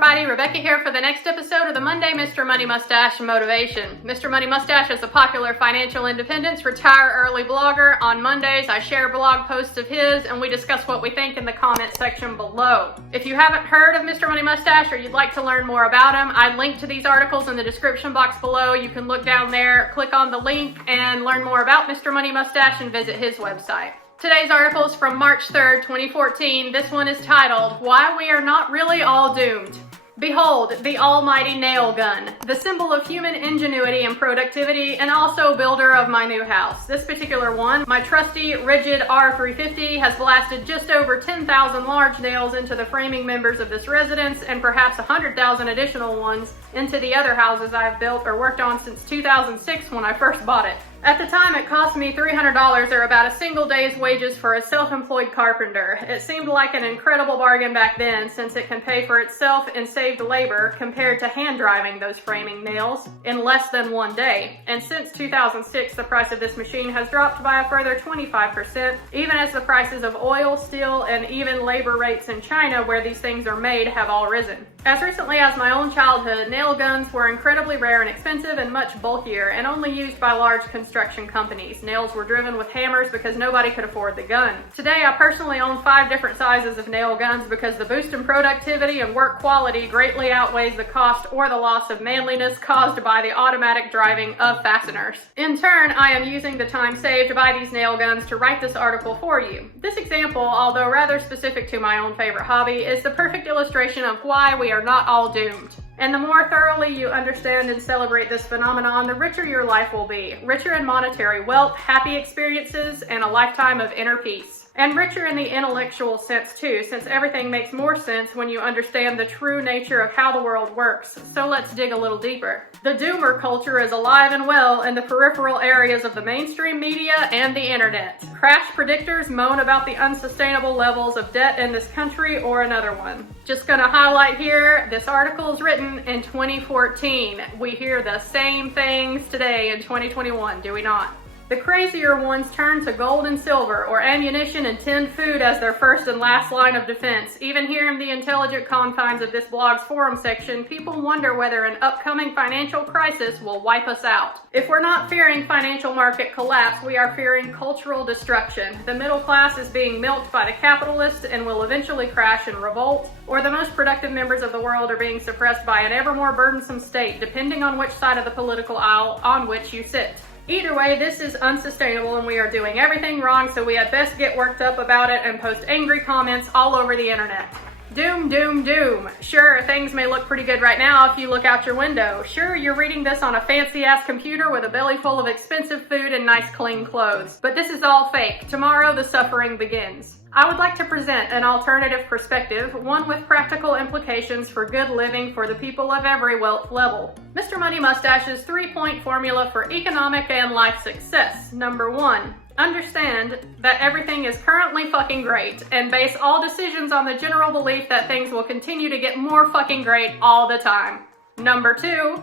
everybody, Rebecca here for the next episode of the Monday Mr. Money Mustache Motivation. Mr. Money Mustache is a popular financial independence, retire early blogger. On Mondays, I share blog posts of his and we discuss what we think in the comment section below. If you haven't heard of Mr. Money Mustache or you'd like to learn more about him, I linked to these articles in the description box below. You can look down there, click on the link, and learn more about Mr. Money Mustache and visit his website. Today's article is from March 3rd, 2014. This one is titled, Why We Are Not Really All Doomed. Behold, the almighty nail gun, the symbol of human ingenuity and productivity, and also builder of my new house. This particular one, my trusty, rigid R350, has blasted just over 10,000 large nails into the framing members of this residence, and perhaps 100,000 additional ones into the other houses I've built or worked on since 2006 when I first bought it. At the time, it cost me $300 or about a single day's wages for a self-employed carpenter. It seemed like an incredible bargain back then since it can pay for itself in saved labor compared to hand driving those framing nails in less than one day. And since 2006, the price of this machine has dropped by a further 25%, even as the prices of oil, steel, and even labor rates in China where these things are made have all risen. As recently as my own childhood, nail guns were incredibly rare and expensive and much bulkier and only used by large construction companies. Nails were driven with hammers because nobody could afford the gun. Today, I personally own 5 different sizes of nail guns because the boost in productivity and work quality greatly outweighs the cost or the loss of manliness caused by the automatic driving of fasteners. In turn, I am using the time saved by these nail guns to write this article for you. This example, although rather specific to my own favorite hobby, is the perfect illustration of why we are not all doomed. And the more thoroughly you understand and celebrate this phenomenon, the richer your life will be. Richer in monetary wealth, happy experiences, and a lifetime of inner peace. And richer in the intellectual sense too, since everything makes more sense when you understand the true nature of how the world works. So let's dig a little deeper. The doomer culture is alive and well in the peripheral areas of the mainstream media and the internet. Crash predictors moan about the unsustainable levels of debt in this country or another one. Just gonna highlight here, this article is written in 2014. We hear the same things today in 2021, do we not? The crazier ones turn to gold and silver or ammunition and tinned food as their first and last line of defense. Even here in the intelligent confines of this blog's forum section, people wonder whether an upcoming financial crisis will wipe us out. If we're not fearing financial market collapse, we are fearing cultural destruction. The middle class is being milked by the capitalists and will eventually crash and revolt, or the most productive members of the world are being suppressed by an ever more burdensome state, depending on which side of the political aisle on which you sit. Either way, this is unsustainable and we are doing everything wrong, so we had best get worked up about it and post angry comments all over the internet. Doom, doom, doom. Sure, things may look pretty good right now if you look out your window. Sure, you're reading this on a fancy-ass computer with a belly full of expensive food and nice clean clothes. But this is all fake. Tomorrow, the suffering begins. I would like to present an alternative perspective, one with practical implications for good living for the people of every wealth level. Mr. Money Mustache's 3-point formula for economic and life success. Number 1. Understand that everything is currently fucking great and base all decisions on the general belief that things will continue to get more fucking great all the time. Number 2.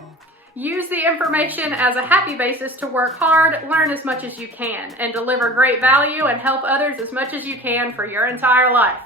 Use the information as a happy basis to work hard, learn as much as you can, and deliver great value and help others as much as you can for your entire life.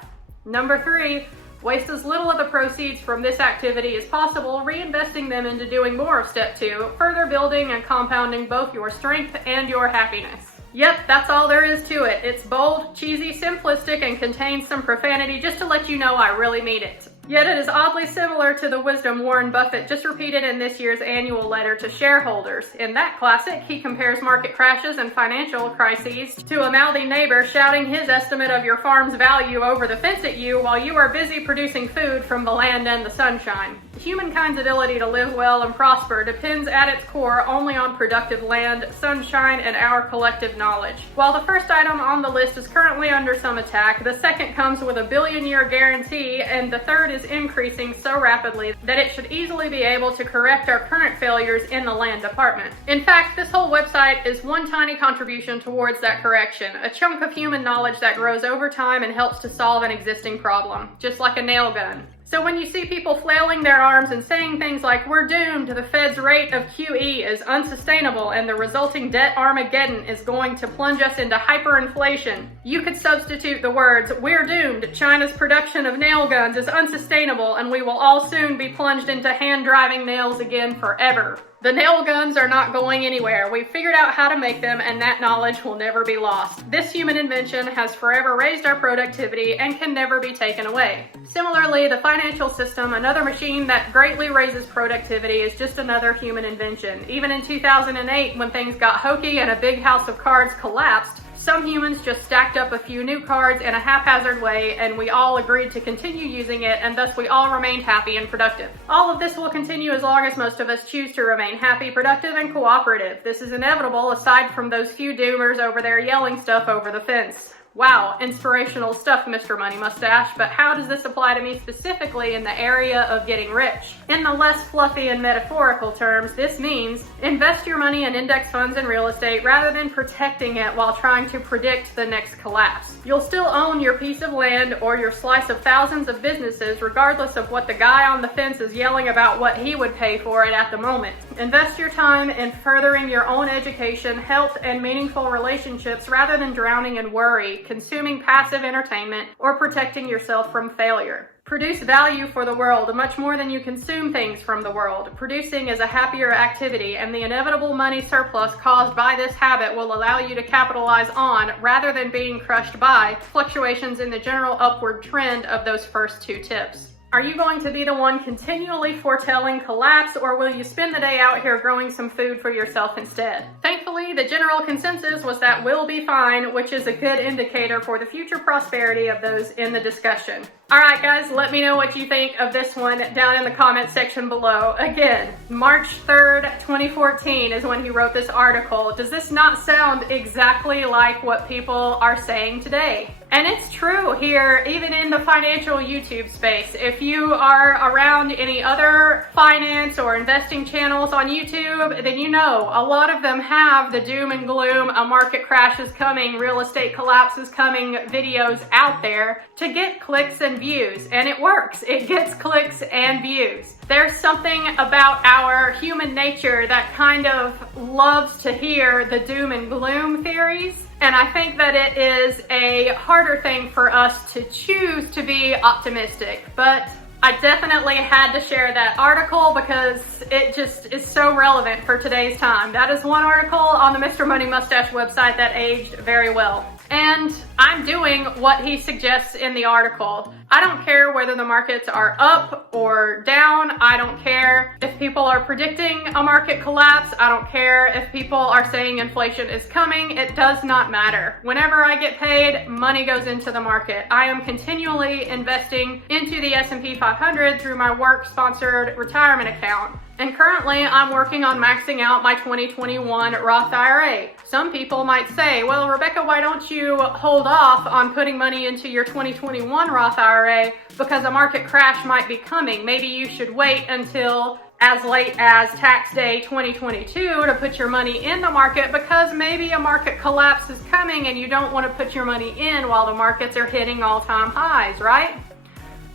Number 3, waste as little of the proceeds from this activity as possible, reinvesting them into doing more of step 2, further building and compounding both your strength and your happiness. Yep, that's all there is to it. It's bold, cheesy, simplistic, and contains some profanity just to let you know I really mean it. Yet it is oddly similar to the wisdom Warren Buffett just repeated in this year's annual letter to shareholders. In that classic, he compares market crashes and financial crises to a mouthy neighbor shouting his estimate of your farm's value over the fence at you while you are busy producing food from the land and the sunshine. Humankind's ability to live well and prosper depends at its core only on productive land, sunshine, and our collective knowledge. While the first item on the list is currently under some attack, the second comes with a billion-year guarantee, and the third is increasing so rapidly that it should easily be able to correct our current failures in the land department. In fact, this whole website is one tiny contribution towards that correction, a chunk of human knowledge that grows over time and helps to solve an existing problem, just like a nail gun. So when you see people flailing their arms and saying things like, "We're doomed, the Fed's rate of QE is unsustainable, and the resulting debt Armageddon is going to plunge us into hyperinflation," you could substitute the words, "We're doomed, China's production of nail guns is unsustainable, and we will all soon be plunged into hand-driving nails again forever." The nail guns are not going anywhere. We've figured out how to make them, and that knowledge will never be lost. This human invention has forever raised our productivity and can never be taken away. Similarly, the financial system, another machine that greatly raises productivity, is just another human invention. Even in 2008, when things got hokey and a big house of cards collapsed, some humans just stacked up a few new cards in a haphazard way, and we all agreed to continue using it, and thus we all remained happy and productive. All of this will continue as long as most of us choose to remain happy, productive, and cooperative. This is inevitable, aside from those few doomers over there yelling stuff over the fence. Wow, inspirational stuff, Mr. Money Mustache, but how does this apply to me specifically in the area of getting rich? In the less fluffy and metaphorical terms, this means invest your money in index funds and real estate rather than protecting it while trying to predict the next collapse. You'll still own your piece of land or your slice of thousands of businesses regardless of what the guy on the fence is yelling about what he would pay for it at the moment. Invest your time in furthering your own education, health, and meaningful relationships rather than drowning in worry, consuming passive entertainment, or protecting yourself from failure. Produce value for the world much more than you consume things from the world. Producing is a happier activity, and the inevitable money surplus caused by this habit will allow you to capitalize on, rather than being crushed by, fluctuations in the general upward trend of those first two tips. Are you going to be the one continually foretelling collapse, or will you spend the day out here growing some food for yourself instead? Thankfully, the general consensus was that we'll be fine, which is a good indicator for the future prosperity of those in the discussion. All right, guys, let me know what you think of this one down in the comment section below. Again, March 3rd, 2014 is when he wrote this article. Does this not sound exactly like what people are saying today? And it's true here, even in the financial YouTube space. If you are around any other finance or investing channels on YouTube, then you know a lot of them have the doom and gloom, a market crash is coming, real estate collapse is coming videos out there to get clicks and views. And it works. It gets clicks and views. There's something about our human nature that kind of loves to hear the doom and gloom theories. And I think that it is a harder thing for us to choose to be optimistic. But I definitely had to share that article because it just is so relevant for today's time. That is one article on the Mr. Money Mustache website that aged very well. And I'm doing what he suggests in the article. I don't care whether the markets are up or down. I don't care if people are predicting a market collapse. I don't care if people are saying inflation is coming. It does not matter. Whenever I get paid, money goes into the market. I am continually investing into the S&P 500 through my work-sponsored retirement account. And currently, I'm working on maxing out my 2021 Roth IRA. Some people might say, well, Rebecca, why don't you hold off on putting money into your 2021 Roth IRA because a market crash might be coming. Maybe you should wait until as late as tax day 2022 to put your money in the market because maybe a market collapse is coming and you don't want to put your money in while the markets are hitting all-time highs, right?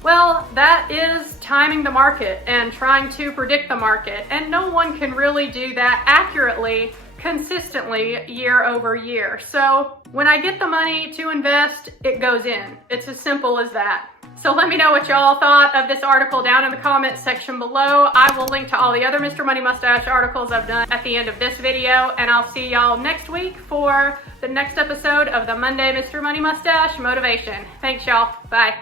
Well, that is timing the market and trying to predict the market, and no one can really do that accurately, consistently, year over year. So when I get the money to invest, it goes in. It's as simple as that. So let me know what y'all thought of this article down in the comments section below. I will link to all the other Mr. Money Mustache articles I've done at the end of this video, and I'll see y'all next week for the next episode of the Monday Mr. Money Mustache Motivation. Thanks, y'all. Bye.